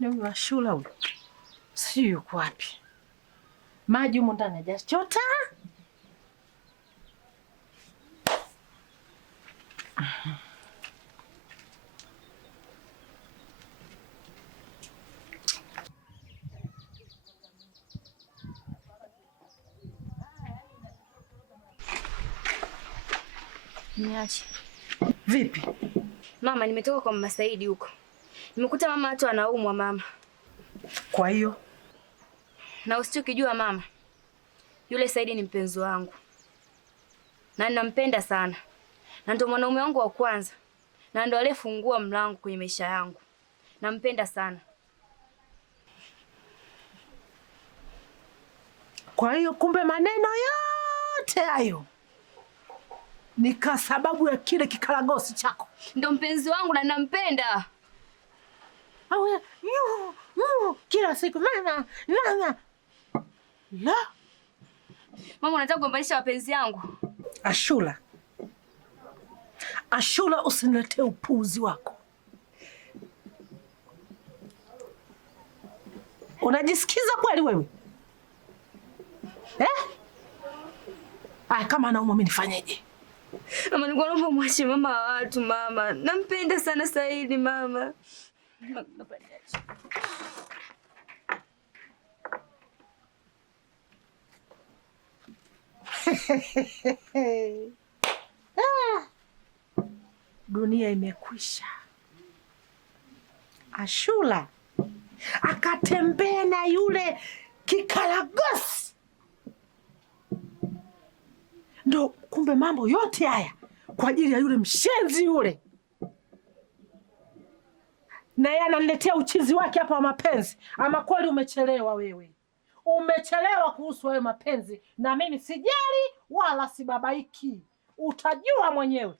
Ni Ashura huyo. Si yuko wapi? Maji humo ndani hajachota. Niache. Vipi? Mama, nimetoka kwa Mama Saidi huko. Nimekuta mama watu anaumwa mama. Kwa hiyo? Na usichokijua mama, yule Saidi ni mpenzi wangu. Na ninampenda sana. Na ndio mwanaume wangu wa kwanza. Na ndio aliyefungua mlango kwenye maisha yangu. Nampenda sana. Kwa hiyo kumbe maneno yote hayo ni kwa sababu ya kile kikaragosi chako. Ndio mpenzi wangu na nampenda. Awe kila siku mama. La. Mama, unataka kugombanisha wapenzi yangu? Ashura, usiniletee upuuzi wako. Unajisikiza kweli wewe? Kama anaumwa mimi nifanyeje? Mama, nilikuwa naomba mwache mama wa watu mama. Nampenda sana Saidi mama. Dunia imekwisha. Ashura akatembea na yule kikaragosi. Ndo kumbe mambo yote haya kwa ajili ya yule mshenzi yule. Na yeye ananiletea uchizi wake hapa wa mapenzi. Ama kweli umechelewa wewe. Umechelewa kuhusu wewe mapenzi, na mimi sijali wala sibabaiki. Utajua mwenyewe.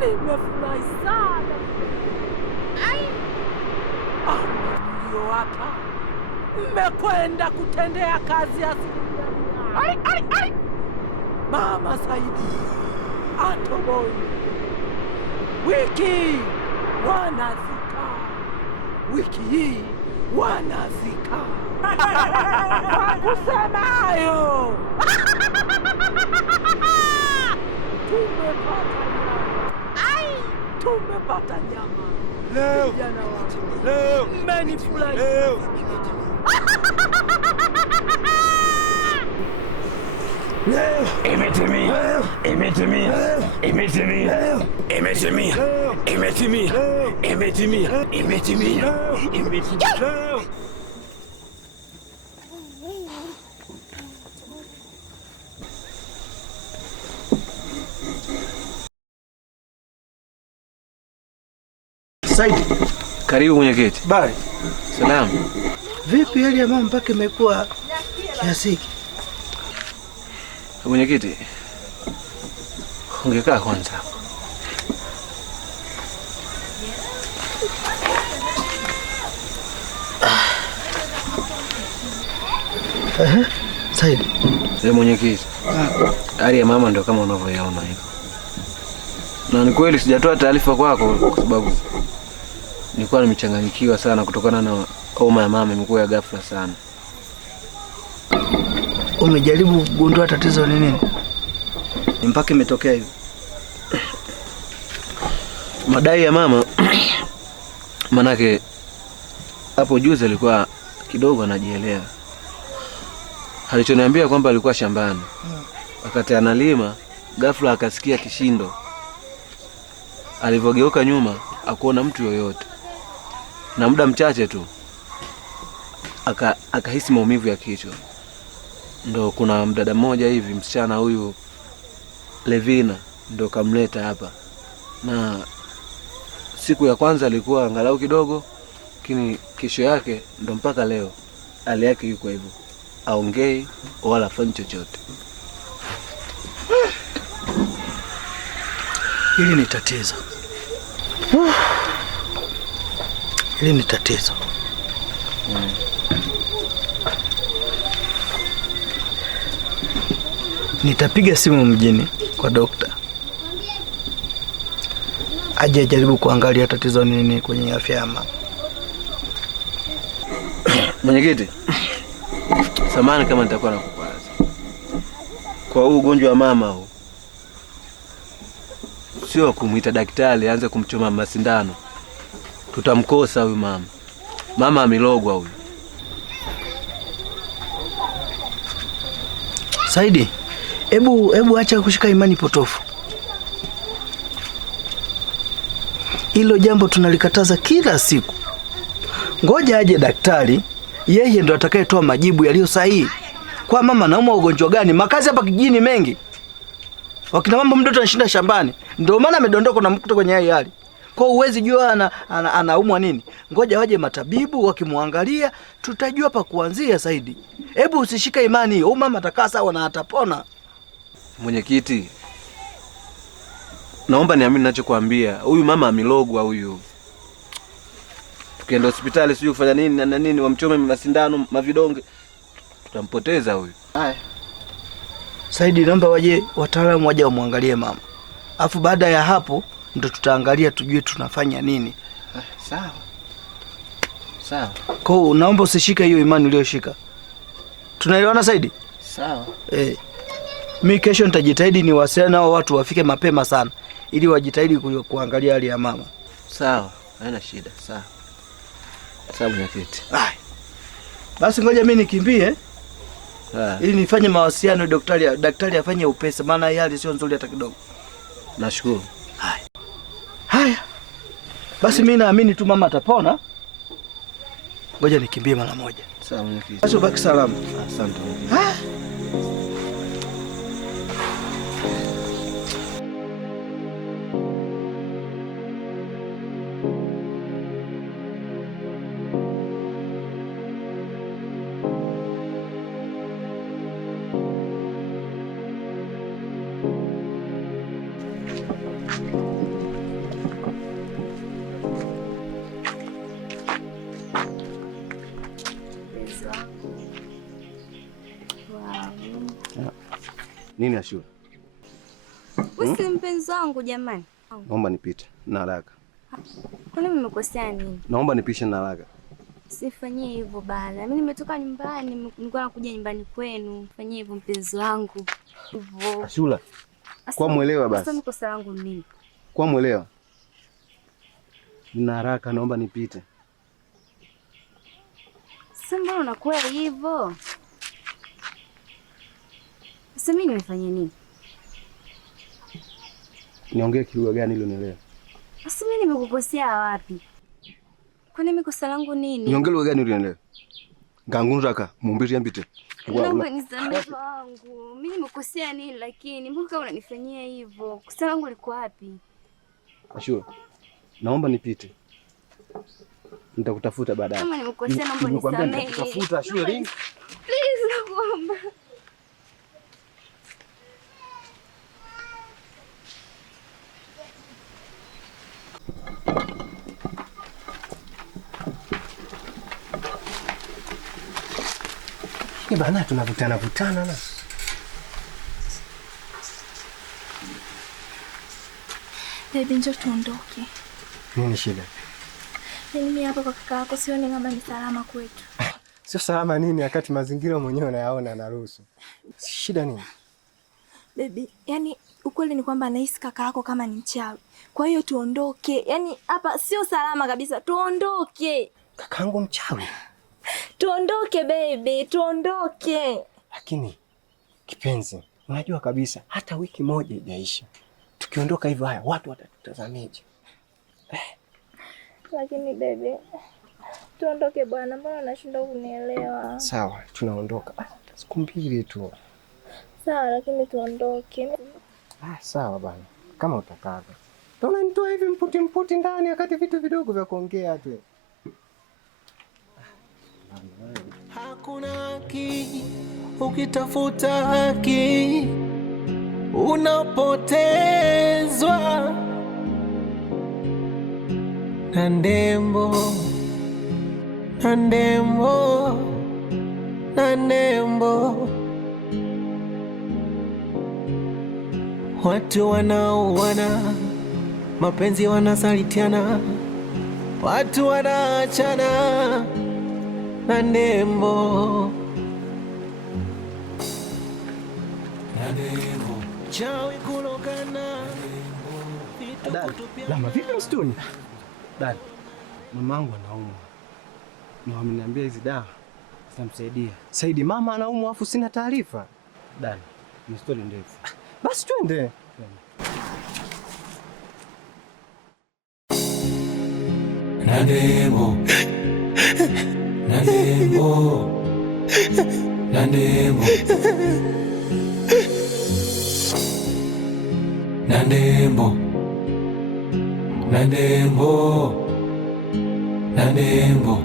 Nimefurahi sana. Ndio hapa. Mmekwenda kutendea kazi ya Mama Saidi atoboi. Wiki wanazika. Wiki hii wanazika. Kwa kusema hayo, tumepata nyama. Leo vijana wangu, leo mmenifurahi. Imetimia. Saidi. Karibu mwenyekiti. Bali. Salamu. Vipi hali ya mama mpaka imekuwa kiasi hiki? Mwenyekiti, ungekaa kwanza. Saidi. Mwenyekiti, hali ya mama ndio kama unavyoiona hivyo. Na ni kweli sijatoa taarifa kwako kwa sababu nilikuwa nimechanganyikiwa sana kutokana na homa ya mama imekuwa ya ghafla sana. Umejaribu kugundua tatizo ni nini? Ni mpaka imetokea hivi. Madai ya mama manake hapo juzi alikuwa kidogo anajielewa. Alichoniambia kwamba alikuwa shambani. Wakati analima, ghafla akasikia kishindo. Alivogeuka nyuma, hakuona mtu yoyote. Na muda mchache tu akahisi maumivu ya kichwa. Ndo kuna mdada mmoja hivi, msichana huyu Levina, ndo kamleta hapa. Na siku ya kwanza alikuwa angalau kidogo, lakini kesho yake ndo mpaka leo hali yake yuko hivyo. aongei wala afanye chochote. Hili ni tatizo. Hili ni tatizo. Nitapiga simu mjini kwa dokta aje jaribu kuangalia tatizo nini kwenye afya ya mama. Mwenyekiti, samahani kama nitakuwa nakukwaza. Kwa huu ugonjwa wa mama huu, sio kumuita daktari aanze kumchoma masindano. Tutamkosa huyu mama. Mama amelogwa huyu. Saidi, hebu acha kushika imani potofu. Hilo jambo tunalikataza kila siku. Ngoja aje daktari, yeye ndo atakayetoa majibu yaliyo sahihi. Kwa mama naumwa ugonjwa gani? Makazi hapa kijijini mengi. Wakina mama mtoto anashinda shambani. Ndio maana amedondoka na mkuta kwenye hali. Kwa uwezi jua anaumwa nini. Ngoja waje matabibu wakimwangalia, tutajua pa kuanzia Saidi. Hebu usishika imani, huyu mama atakaa sawa na atapona. Mwenyekiti, naomba niamini ninachokuambia. Huyu mama amelogwa huyu. Tukienda hospitali sijui kufanya nini na nini, wamchome masindano, mavidonge, tutampoteza huyu. Haya. Saidi, naomba waje wataalamu waje wamwangalie mama. Alafu baada ya hapo ndo tutaangalia tujue tunafanya nini. Sawa. Sawa. Kwa hiyo naomba usishike hiyo imani uliyoshika. Tunaelewana Saidi? Sawa. Mimi kesho nitajitahidi niwasiliane nao watu wafike mapema sana ili wajitahidi kuangalia hali ya mama. Sawa, haina shida. Sawa. Sawa mwenyekiti. Basi ngoja mimi nikimbie. Ili nifanye mawasiliano daktari afanye upesi maana hali sio nzuri hata kidogo. Nashukuru. Haya. Basi mimi naamini tu mama atapona. Ngoja nikimbie mara moja. Sawa mwenyekiti. Basi ubaki salama. Asante. Nini Ashura? Usi mpenzi wangu jamani. Naomba nipite na haraka. Kwani mmekosea nini? Naomba nipishe na haraka. Sifanyie hivyo bana. Mimi nimetoka nyumbani, nilikuwa nakuja nyumbani kwenu. Fanyie hivyo mpenzi wangu. Hivyo. Ashura. Kwa muelewa basi. Sasa kosa langu nini? Kwa muelewa. Na haraka naomba nipite. Sasa mbona unakuwa hivyo? Sasa mimi nimefanya nini? Niongee kilugha gani ili unielewe? Sasa mimi nimekukosea wapi? Kwani mimi kosa langu nini? Niongee lugha gani ili unielewe? Ngangunraka mumbiri ambite. Naomba nisamehe wangu. Mimi nimekosea nini lakini mbona unanifanyia hivyo? Kosa langu liko wapi? Ashura. Naomba nipite. Nitakutafuta baadaye. Kama nimekosea naomba nisamehe. Nitakutafuta Ashura. Please nakuomba. Ni bana tunavutana na. Baby, njoo tuondoke. Nini shida? Mimi hapa kwa kaka yako sioni kama ni salama kwetu. Sio salama nini wakati mazingira mwenyewe unayaona na ruhusu. Shida nini? Baby, yani ukweli ni kwamba nahisi kaka yako kama ni mchawi. Kwa hiyo tuondoke. Yani hapa sio salama kabisa. Tuondoke. Kakangu mchawi? Tuondoke baby, tuondoke. Lakini kipenzi, unajua kabisa hata wiki moja haijaisha. Tukiondoka hivyo haya watu watatutazamije? Lakini baby, tuondoke bwana, mbona unashindwa kunielewa? Sawa, tunaondoka. Siku mbili tu. Sawa, lakini tuondoke. Sawa bwana. Kama utakavyo. Unanitoa hivi mputi ndani wakati vitu vidogo vya kuongea tu. Hakuna haki, ukitafuta haki unapotezwa. Nandembo, Nandembo, Nandembo. Watu wanaoana, mapenzi wanasalitiana, watu wanaachana. Nandembo, Nandembo. Chawi kulogana. Lama vipi msituni? Dada, mamangu anaumwa na wameniambia hizi dawa zitamsaidia. Saidi, mama anaumwa afu sina taarifa. Dada, ni stori ndefu. Basi twende. Nandembo, Nandembo, Nandembo, Nandembo, Nandembo, Nandembo.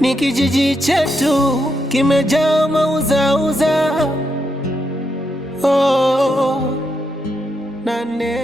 Ni kijiji chetu kimejaa mauzauza. Oh, Nandembo.